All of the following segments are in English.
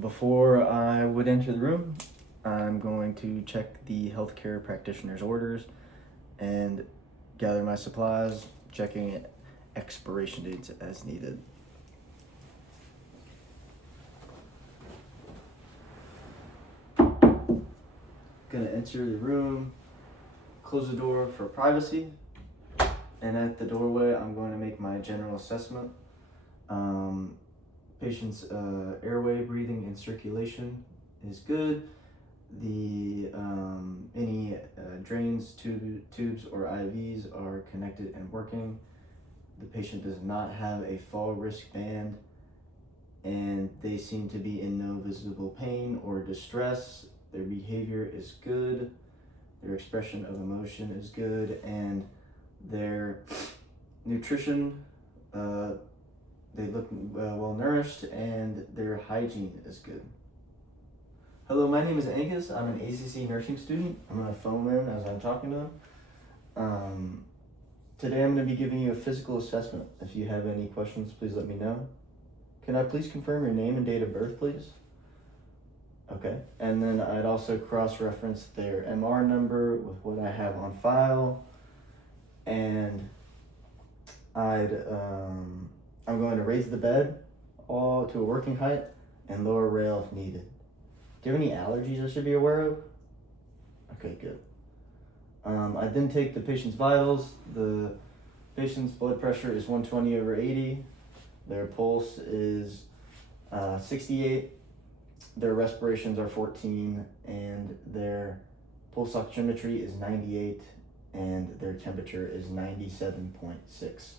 Before I would enter the room, I'm going to check the healthcare practitioner's orders and gather my supplies, checking expiration dates as needed. Gonna enter the room, close the door for privacy, and at the doorway, I'm going to make my general assessment. Patient's airway, breathing, and circulation is good. The any drains, tubes, or IVs are connected and working. The patient does not have a fall risk band, and they seem to be in no visible pain or distress. Their behavior is good. Their expression of emotion is good, and their nutrition, they look well nourished, and their hygiene is good. Hello, my name is Angus. I'm an ACC nursing student. I'm gonna phone in as I'm talking to them. Today I'm gonna be giving you a physical assessment. If you have any questions, please let me know. Can I please confirm your name and date of birth, please? Okay, and then I'd also cross-reference their MR number with what I have on file, and I'm going to raise the bed all to a working height and lower rail if needed. Do you have any allergies I should be aware of? Okay, good. I then take the patient's vitals. The patient's blood pressure is 120/80. Their pulse is 68. Their respirations are 14, and their pulse oximetry is 98, and their temperature is 97.6.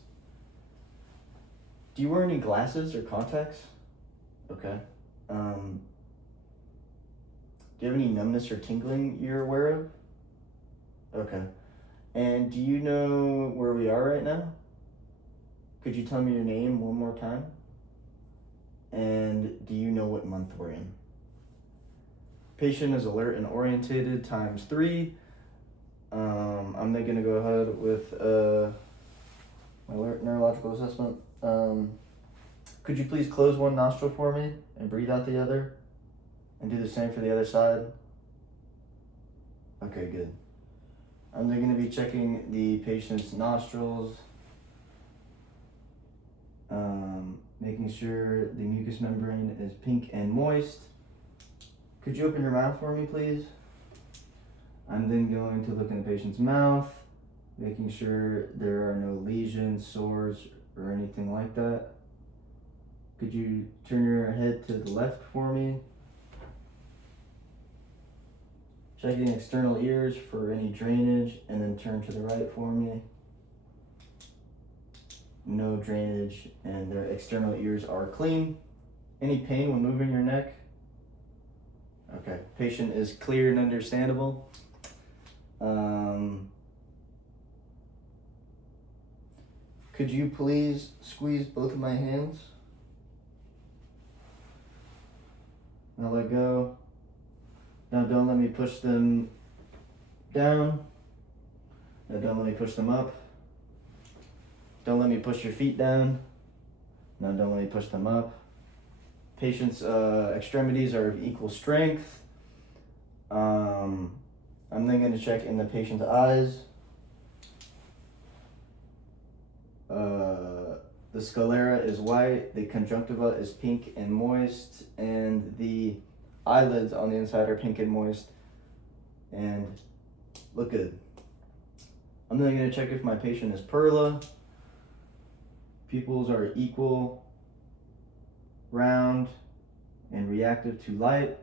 Do you wear any glasses or contacts? Okay. Do you have any numbness or tingling you're aware of? Okay. And do you know where we are right now? Could you tell me your name one more time? And do you know what month we're in? Patient is alert and orientated ×3. I'm then gonna go ahead with my neurological assessment. Could you please close one nostril for me and breathe out the other? And do the same for the other side? Okay, good. I'm then gonna be checking the patient's nostrils, making sure the mucous membrane is pink and moist. Could you open your mouth for me, please? I'm then going to look in the patient's mouth, making sure there are no lesions, sores, or anything like that. Could you turn your head to the left for me? Checking external ears for any drainage, and then turn to the right for me. No drainage, and their external ears are clean. Any pain when moving your neck? Okay, patient is clear and understandable. Could you please squeeze both of my hands? Now let go. Now don't let me push them down. Now don't let me push them up. Don't let me push your feet down. Now don't let me push them up. Patient's extremities are of equal strength. I'm then going to check in the patient's eyes. The sclera is white, the conjunctiva is pink and moist, and the eyelids on the inside are pink and moist and look good. I'm then going to check if my patient is Perla. Pupils are equal, round, and reactive to light.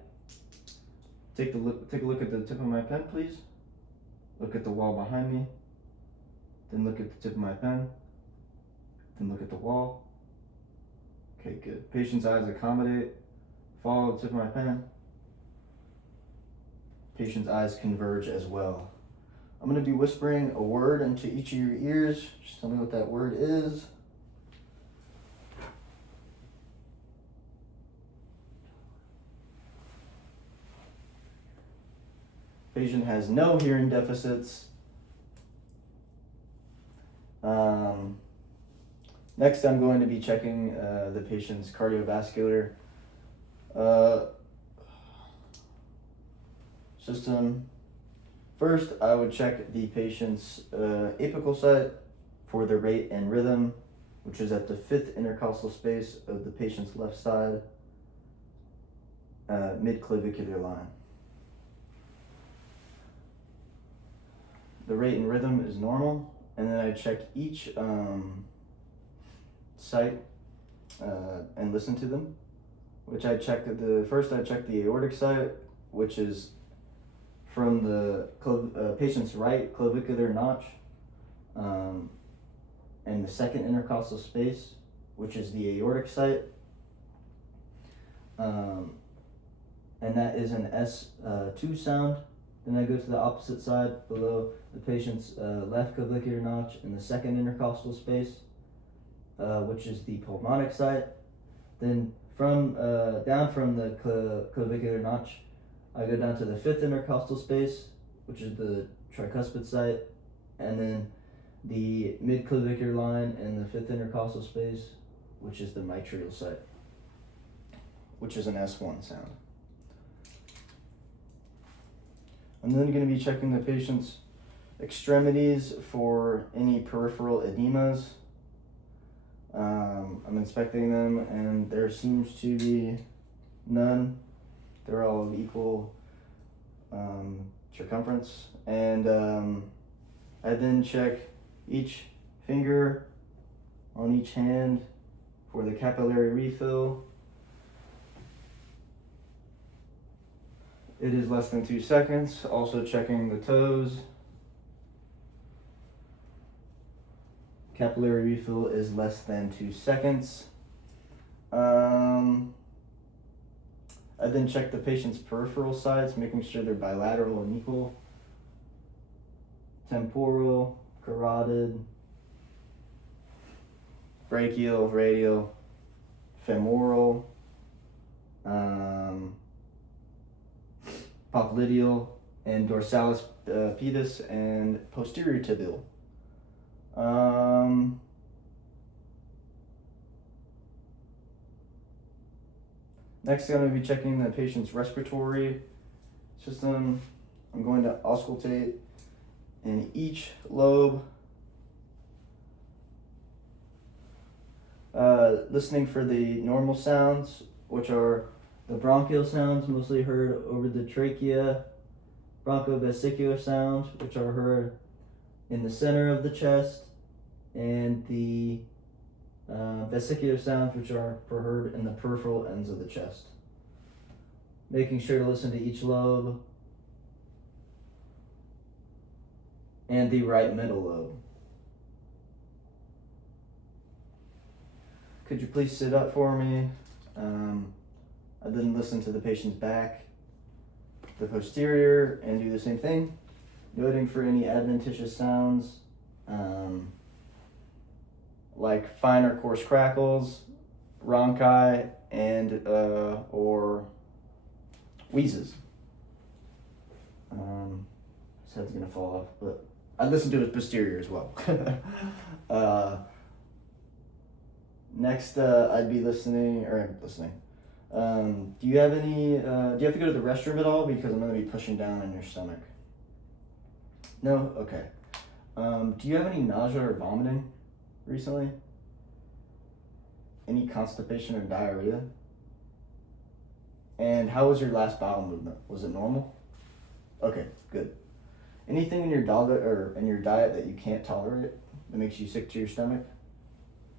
Take a look at the tip of my pen, please. Look at the wall behind me. Then look at the tip of my pen. Then look at the wall. Okay, good. Patient's eyes accommodate. Follow the tip of my pen. Patient's eyes converge as well. I'm going to be whispering a word into each of your ears. Just tell me what that word is. Patient has no hearing deficits. Next, I'm going to be checking the patient's cardiovascular Uh, System. First, I would check the patient's apical site for the rate and rhythm, which is at the fifth intercostal space of the patient's left side, mid-clavicular line. The rate and rhythm is normal, and then I check each site and listen to them. Which I check first I check the aortic site, which is from the patient's right clavicular notch, and the second intercostal space, which is the aortic site, and that is an S2 sound. Then I go to the opposite side below the patient's left clavicular notch in the second intercostal space, which is the pulmonic site. Then from down from the clavicular notch, I go down to the fifth intercostal space, which is the tricuspid site, and then the mid-clavicular line and the fifth intercostal space, which is the mitral site, which is an S1 sound. I'm then going to be checking the patient's extremities for any peripheral edemas. I'm inspecting them, and there seems to be none. They're all of equal circumference. And I then check each finger on each hand for the capillary refill. It is less than 2 seconds. Also checking the toes. Capillary refill is less than 2 seconds. I then check the patient's peripheral sides, making sure they're bilateral and equal. Temporal, carotid, brachial, radial, femoral, popliteal, and dorsalis pedis, and posterior tibial. Next, I'm going to be checking the patient's respiratory system. I'm going to auscultate in each lobe, listening for the normal sounds, which are the bronchial sounds, mostly heard over the trachea, bronchovesicular sounds, which are heard in the center of the chest, and the vesicular sounds, which are heard in the peripheral ends of the chest. Making sure to listen to each lobe and the right middle lobe. Could you please sit up for me? I then listen to the patient's back, the posterior, and do the same thing, noting for any adventitious sounds, like fine or coarse crackles, rhonchi, and or wheezes. His head's gonna fall off, but I listen to his posterior as well. Next, I'd be listening. Do you have any? Do you have to go to the restroom at all? Because I'm gonna be pushing down on your stomach. No? Okay. Do you have any nausea or vomiting recently? Any constipation or diarrhea? And how was your last bowel movement? Was it normal? Okay, good. Anything in your diet that you can't tolerate that makes you sick to your stomach?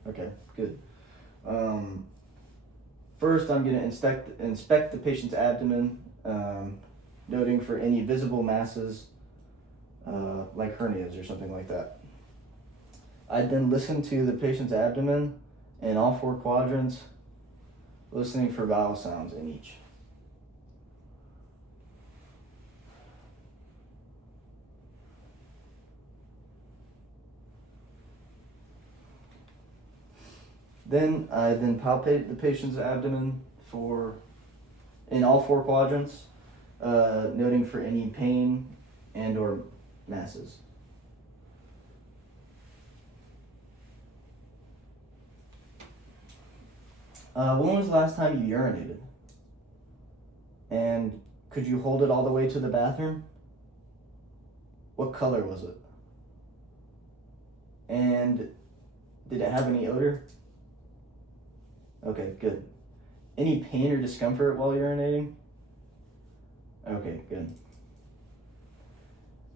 Okay, good. First, I'm going to inspect the patient's abdomen, noting for any visible masses, like hernias or something like that. I'd then listen to the patient's abdomen in all 4 quadrants, listening for vowel sounds in each. Then I palpate the patient's abdomen in all 4 quadrants, noting for any pain and or masses. When was the last time you urinated? And could you hold it all the way to the bathroom? What color was it? And did it have any odor? Okay, good. Any pain or discomfort while urinating? Okay, good.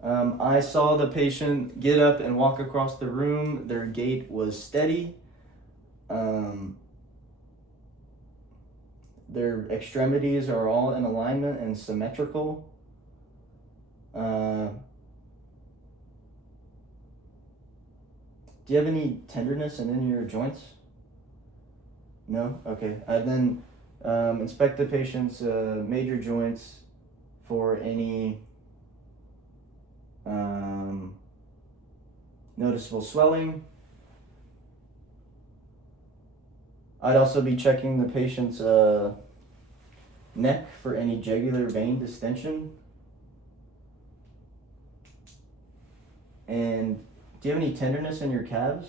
I saw the patient get up and walk across the room. Their gait was steady. Their extremities are all in alignment and symmetrical. Do you have any tenderness in any of your joints? No? Okay. I then inspect the patient's major joints for any noticeable swelling. I'd also be checking the patient's neck for any jugular vein distension. And do you have any tenderness in your calves?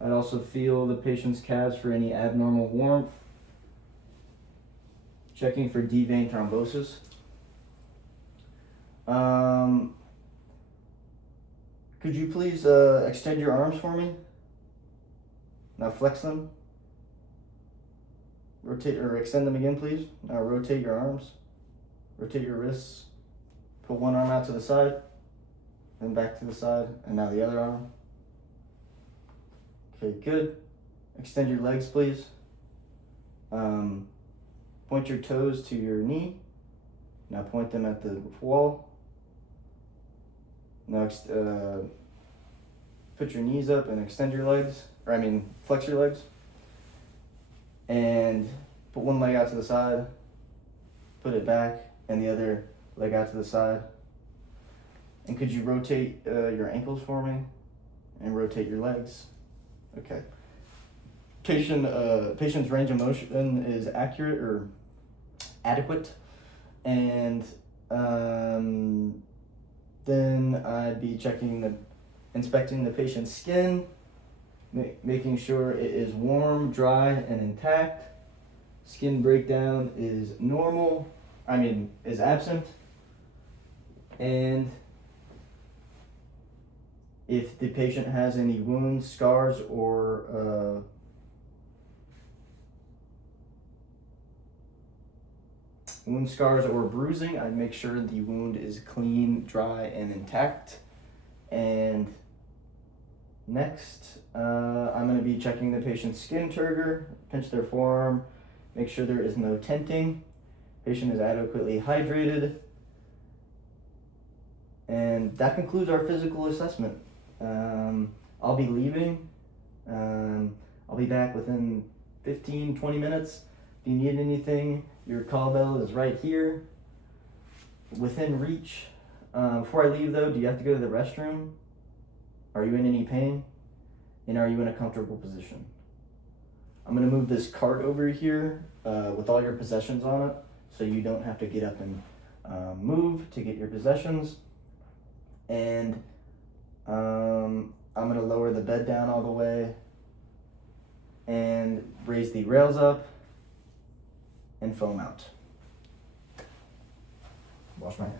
I'd also feel the patient's calves for any abnormal warmth. Checking for deep vein thrombosis. Could you please extend your arms for me? Now flex them. Rotate or extend them again, please. Now rotate your arms. Rotate your wrists. Put one arm out to the side, then back to the side, and now the other arm. Okay, good. Extend your legs, please. Point your toes to your knee. Now point them at the wall. Now put your knees up and extend your legs, flex your legs. And put one leg out to the side, put it back, and the other leg out to the side. And could you rotate your ankles for me? And rotate your legs. Okay. Patient's range of motion is accurate or adequate. And then I'd be inspecting the patient's skin, making sure it is warm, dry, and intact. Skin breakdown is is absent. And if the patient has any wounds, scars, or bruising, I'd make sure the wound is clean, dry, and intact. And next, I'm going to be checking the patient's skin turgor, pinch their forearm, make sure there is no tenting. Patient is adequately hydrated. And that concludes our physical assessment. I'll be leaving. I'll be back within 15-20 minutes. If you need anything, your call bell is right here, within reach. Before I leave though, do you have to go to the restroom? Are you in any pain? And are you in a comfortable position? I'm gonna move this cart over here with all your possessions on it, so you don't have to get up and move to get your possessions. And I'm gonna lower the bed down all the way and raise the rails up and foam out. Wash my hands.